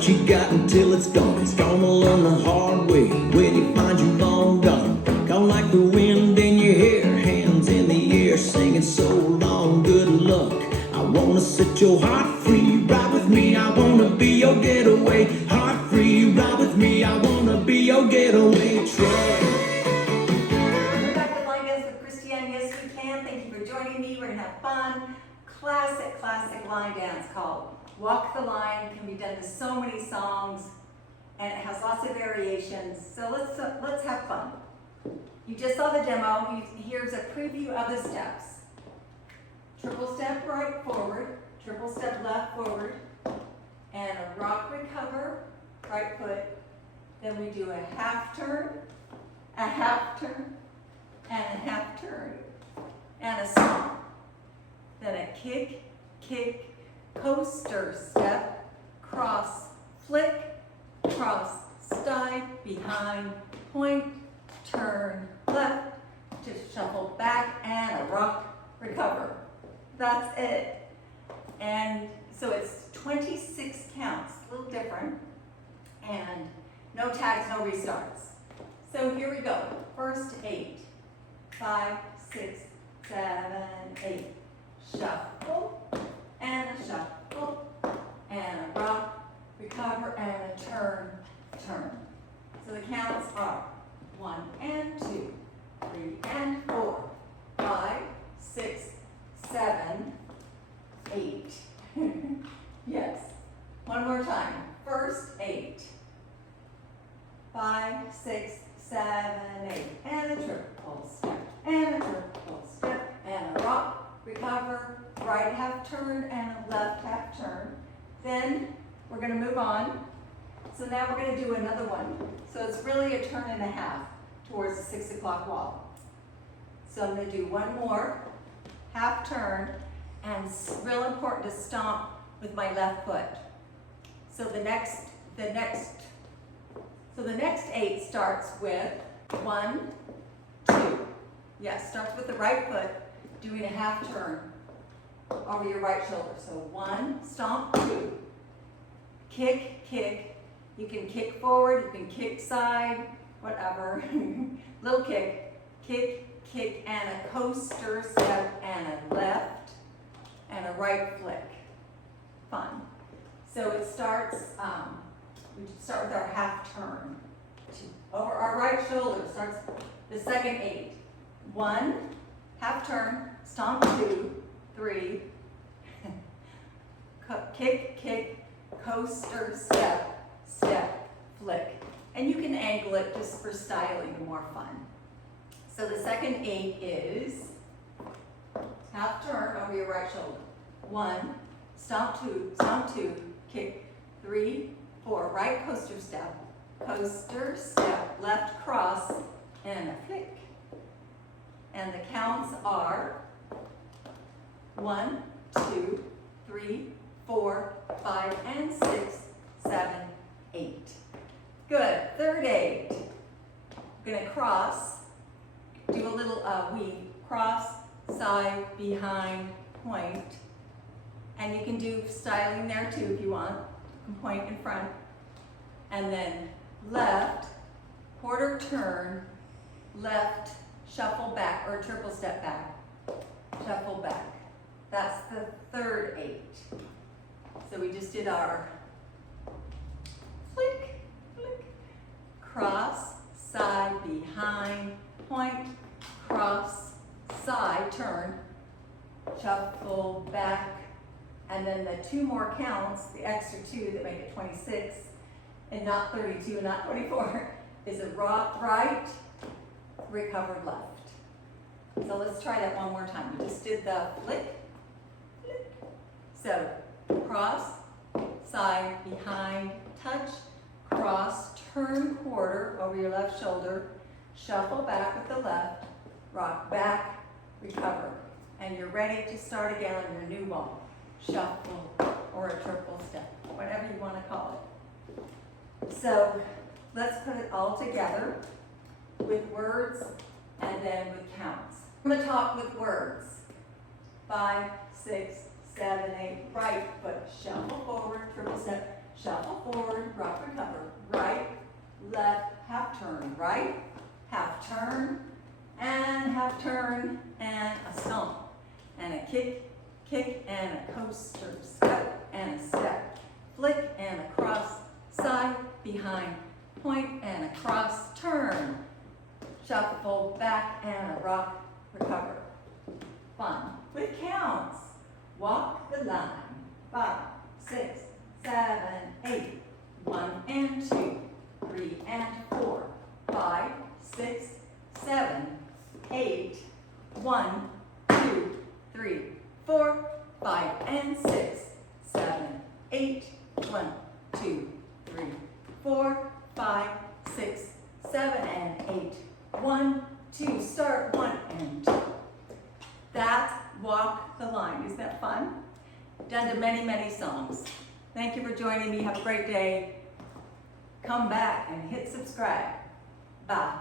what you got until it's gone. It's gonna learn the hard way when you find you long gone. Gone like the wind in your hair, hands in the air, singing so long, good luck. I wanna set your heart free, ride with me, I wanna be your getaway. Heart free, ride with me, I wanna be your getaway truck. We're back with Line Dance with Christiane. Yes, we can. Thank you for joining me. We're gonna have fun. Classic line dance called Walk the Line. Can be done to so many songs, and it has lots of variations. So let's have fun. You just saw the demo. Here's a preview of the steps. Triple step right forward, triple step left forward, and a rock recover, right foot. Then we do a half turn, and a half turn, and a stomp. Then a kick, coaster step, cross, flick, cross, slide, behind, point, turn, left, just shuffle back, and a rock, recover. That's it. And so it's 26 counts, a little different, and no tags, no restarts. So here we go. First 8, 5, 6, 7, 8. Shuffle, and a shuffle, and a rock, recover, and a turn. So the counts are 1 and 2, 3 and 4, 5, 6, 7, 8. Yes. One more time. First 8, 5, 6, 7, 8. And a triple step, and a triple step, and a rock, recover, right half turn, and a left half turn. Then we're going to move on. So now we're going to do another one. So it's really a turn and a half towards the 6 o'clock wall. So I'm going to do one more half turn, and it's real important to stomp with my left foot. So the next 8 starts with 1, 2. Yes, starts with the right foot, doing a half turn over your right shoulder. So 1, stomp, 2, kick. You can kick forward, you can kick side, whatever. Little kick, and a coaster step, and a left, and a right flick. Fun. So it starts, we start with our half turn. Over our right shoulder starts the second 8. 1, half turn, stomp, 2, 3, kick, coaster, step, flick. And you can angle it just for styling and more fun. So the second 8 is half turn over your right shoulder. 1, stomp 2, kick, 3, 4, right coaster step, left cross, and a flick. And the counts are 1, 2, 3, 4, 5, and 6, 7, 8. Good. Third 8. We're going to cross. Do a little weave. Cross, side, behind, point. And you can do styling there too if you want. You can point in front. And then left, quarter turn, left, shuffle back, or triple step back, shuffle back. That's the third 8. So we just did our flick, cross, side, behind, point, cross, side, turn, shuffle back, and then the 2 more counts, the extra 2 that make it 26, and not 32 and not 24, is a rock right, recover left. So let's try that one more time. We just did the flick. So cross, side, behind, touch, cross, turn quarter over your left shoulder, shuffle back with the left, rock back, recover. And you're ready to start again on your new wall. Shuffle or a triple step, whatever you want to call it. So let's put it all together with words and then with counts. I'm going to talk with words. 5, 6, 7, 8, right foot, shuffle forward, triple step, shuffle forward, rock, recover, right, left, half turn, right, half turn, and a stomp, and a kick, and a coaster, step, and a step, flick, and a cross, side, behind, point, and a cross, turn, shuffle, back, and a rock, recover. Fun with counts. Walk the line. 5, 6, 7, 8. 1 and 2, 3 and 4, 5, 6, 7, 8. 1, 2, 3, 4, 5 and 6, 7, 8. 1, 2, 3, 4, 5, 6, 7 and 8. 1, 2, start 1 and 2. That's Walk the Line. Isn't that fun? Done to many, many songs. Thank you for joining me. Have a great day. Come back and hit subscribe. Bye.